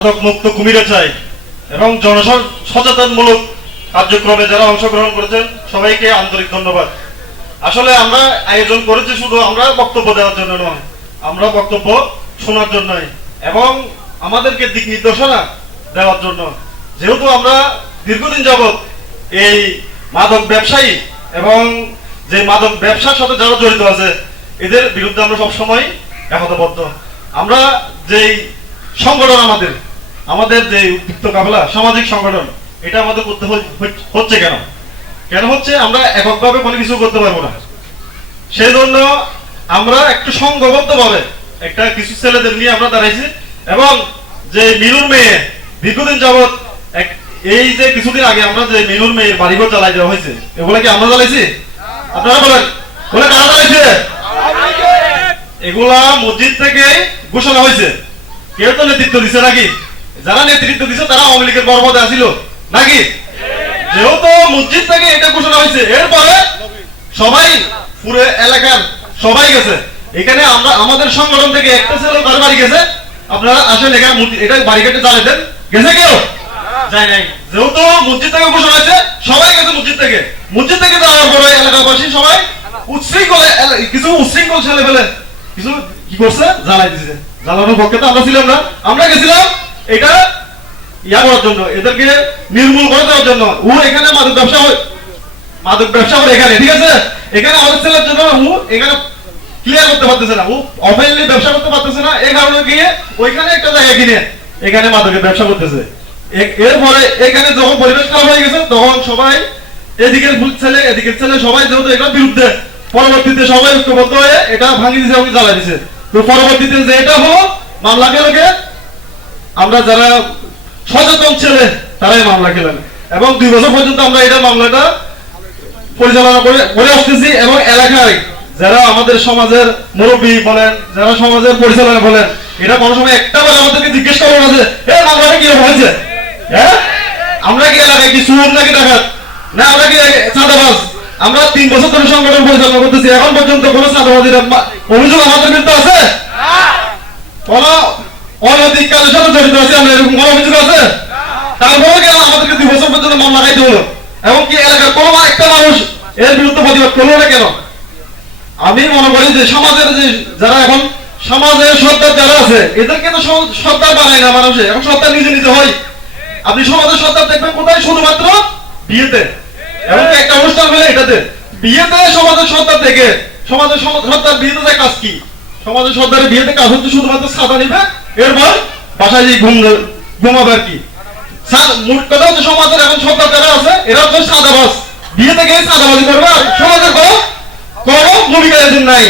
মুক্ত কুমিরে চাই এবং জনসচেতনমূলক কার্যক্রমে যারা অংশগ্রহণ করেছেন সবাইকে আন্তরিক ধন্যবাদ। আসলে আমরা আয়োজন করেছি শুধু আমরা বক্তব্য দেওয়ার জন্য নয়, আমরা বক্তব্য শোনার জন্যই এবং আমাদেরকে দিক নির্দেশনা দেওয়ার জন্য। যেহেতু আমরা দীর্ঘদিন যাবৎ এই মাদক ব্যবসায়ী এবং যে মাদক ব্যবসার সাথে যারা জড়িত আছে এদের বিরুদ্ধে আমরা সবসময় একতাবদ্ধ। আমরা যেই সংগঠন আমাদের যে উদ্যুক্ত কাফেলা সামাজিক সংগঠন, এটা আমাদের করতে হচ্ছে কেন হচ্ছে আমরা এককভাবে কোনো কিছু করতে পারবো না। সেই জন্য আমরা একটু সংঘবদ্ধ ভাবে একটা কিছু ছেলেদের নিয়ে আমরা দাঁড়াইছি এবং যে মিনুর মেয়ে দীর্ঘদিন যাবৎ এই যে কিছুদিন আগে আমরা যে মিনুর মেয়ের বাড়িঘর জ্বালাই দেওয়া হয়েছে, এগুলা কি আমরা জ্বালাইছি? আপনারা বলেন বলে কারা জ্বালাইছে? এগুলা মসজিদ থেকে ঘোষণা হয়েছে। কেউ তো নেতৃত্ব দিচ্ছে নাকি? যারা নেতৃত্ব দিচ্ছে তারা আওয়ামী লীগের বর্বদে আসিল নাকি? যেহেতু মসজিদ থেকে এটা ঘোষণা হয়েছে, এরপরে সবাই পুরো এলাকার সবাই গেছে। এখানে আমরা আমাদের সংগঠন থেকে একটা ছেলে তার বাড়ি গেছে, আপনারা আসেন এখানে এটা বাড়ি কেটে জ্বালিয়ে দেন, গেছে কেউ? যায় নাই। যেহেতু মসজিদ থেকে ঘোষণা হয়েছে সবাই গেছে মসজিদ থেকে যাওয়ার পরে এলাকাবাসী সবাই কিছু উচ্ছৃঙ্খল ছেলে ফেলে কিছু কি করছে, জ্বালাই দিছে। জ্বালানোর পক্ষে তো আমরা ছিলাম না, আমরা গেছিলাম এটা ইয়া করার জন্য, এদেরকে নির্মূল করে দেওয়ার জন্য। ও এখানে মাদক ব্যবসা করে এখানে, ঠিক আছে? এখানে আমাদের ছেলের জন্য ও এখানে ক্লিয়ার করতে পারতেছে না, ও অফেনলি ব্যবসা করতে পারতেছে না। এই কারণে গিয়ে ওইখানে একটা জায়গা কিনে এখানে মাদকের ব্যবসা করতেছে। এরপরে এখানে যখন পরিবেশ খারাপ হয়ে গেছে তখন সবাই এদিকের ছেলে সবাই যেহেতু এটার বিরুদ্ধে, পরবর্তীতে সবাই ঐক্যবদ্ধ হয়ে এটা ভাঙিয়ে দিছে এবং জ্বালা দিছে। তো পরবর্তীতে যে এটা হলো মামলা গেলে আমরা যারা সচেতন ছেলে তারাই মামলা খেলেন এবং 2 বছর পর্যন্ত আমরা এটা মামলাটা পরিচালনা করে আসতেছি এবং এলাকায় যারা আমাদের সমাজের মুরব্বী বলেন, যারা সমাজের পরিচালনা বলেন, এটা কোনো সময় একটা বার আমাদেরকে জিজ্ঞেস করবো না যে মামলাটা কিরকম হয়েছে। হ্যাঁ, আমরা কি এলাকায় কি সুর নাকি ডাকাত না আমরা কি চাঁদাবাজ? আমরা 3 বছর ধরে সংগঠন পরিচালনা করতেছি, এখন পর্যন্ত কোনো চাঁদাবাজির অভিযোগ আমাদের বিরুদ্ধে আছে? কোন অনৈতিক কাজের সাথে জড়িত আছে আমরা এরকম কোনো অভিযোগ আছে? তারপরে কেন আমাদেরকে 2 বছর পর্যন্ত মামলা খাইতে হলো এবং কি এলাকার কোনো একটা মানুষ এর বিরুদ্ধে প্রতিবাদ করলো না কেন? আমি মনে করি যে সমাজের যে যারা এখন সমাজের সত্তার যারা আছে এদেরকে তো সত্তার বানায় না মানুষে, এখন সত্তার নিজে হয়। আপনি সমাজের সত্তার দেখবেন কোথায়? শুধুমাত্র বিয়েতে এবং একটা অনুষ্ঠান হলে এটাতে। বিয়েতে সমাজের সত্তার থেকে সমাজের সত্তার বিয়েতে যায় কাজ কি? সমাজের সত্তারের বিয়েতে কাজ হচ্ছে শুধুমাত্র সাদা নিবে, এরপর বাসায় যে ঘুমাবে আর কি। মোট কথা হচ্ছে সমাজের এখন সত্তার যারা আছে এরা হচ্ছে সাদাবাজ, বিয়ে থেকে সাদাবাজি করবে আর সমাজের কোনো ভূমিকা এদের নাই।